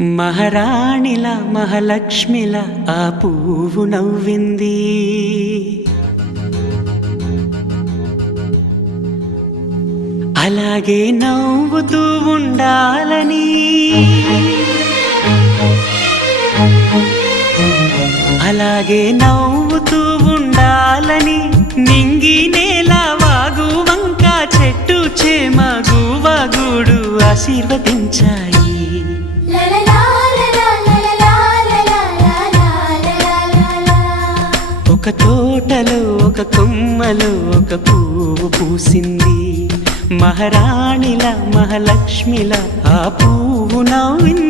మహారాణిల మహాలక్ష్మిల ఆ పువ్వు నవ్వింది. అలాగే నవ్వుతూ ఉండాలని, అలాగే నవ్వుతూ ఉండాలని నింగి నేల వాగు వంక చెట్టు చేమ గువగూడు ఆశీర్వదించాయి. ఒక తోటలో ఒక కొమ్మలో ఒక పువ్వు పూసింది. మహారాణిల మహాలక్ష్మిల ఆ పువ్వు నవ్వింది.